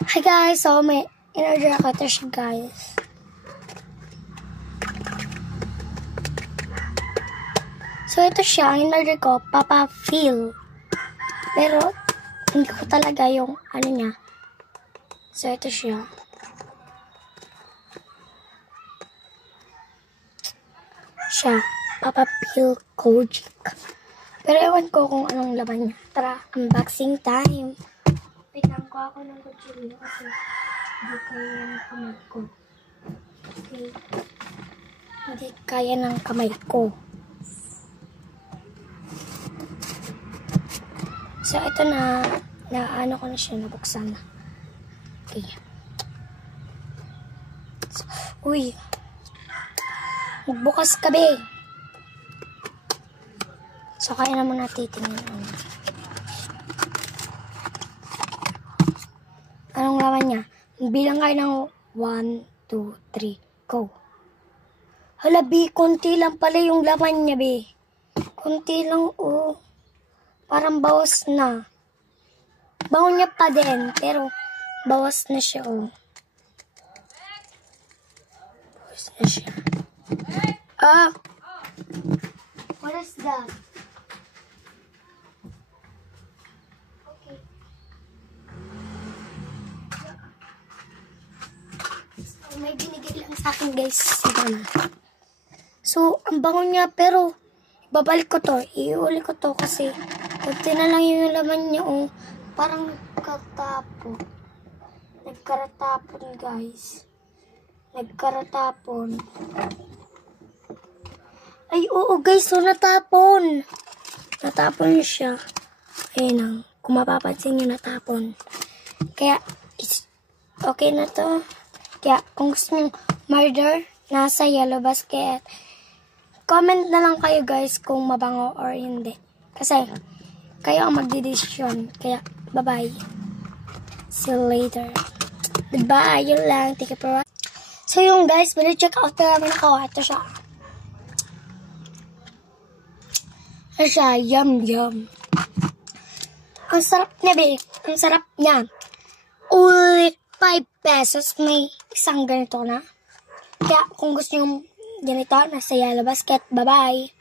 Hi guys, so may in-order ako ito siya guys. So ito siya, ang in-order ko, Papa Phil. Pero hindi ko talaga yung ano niya. So ito siya. Papa Phil Kojic. Pero ewan ko kung anong laman niya. Tara, unboxing time. Pitan ko ako ng kutsilyo kasi hindi kaya ng kamay ko. Okay. Hindi kaya ng kamay ko. So, ito na ano ko na siya, nabuksan na. Okay. So, uy. Magbukas ka, be. So, kaya naman natin titingnan. Anong laman niya? Bilang kayo ng 1, 2, 3, go. Hala, be, konti lang pala yung laman niya, be. Konti lang, oh. Parang bawas na. Bango niya pa din, pero bawas na siya, oh. Bawas na siya. Ah! What is that? Okay. So, may binigay lang sa akin, guys, si Mama. So, ang bango niya, pero babalik ko to. Iuli ko to kasi konti na lang yung laman niya, oh. Parang nagkaratapon. Nagkaratapon, guys. Nagkaratapon. Ay, oo, guys. So, natapon. Natapon siya. Ayun lang. Kung mapapansin nyo, natapon. Kaya, okay na to. Kaya, kung gusto nyo murder, nasa yellow basket. Comment na lang kayo, guys, kung mabango or hindi. Kasi, kayo ang magdidesisyon. Kaya, bye-bye. See you later. Goodbye. Yun lang. Take it for watching. So, yung guys, check out na namin ako. Ito siya. Ito siya. Yum, yum. Ang sarap niya, babe. Ang sarap niya. Ulit, 5 pesos. May isang ganito na. Kaya, kung gusto nyo ganito, nasa yellow basket. Bye-bye.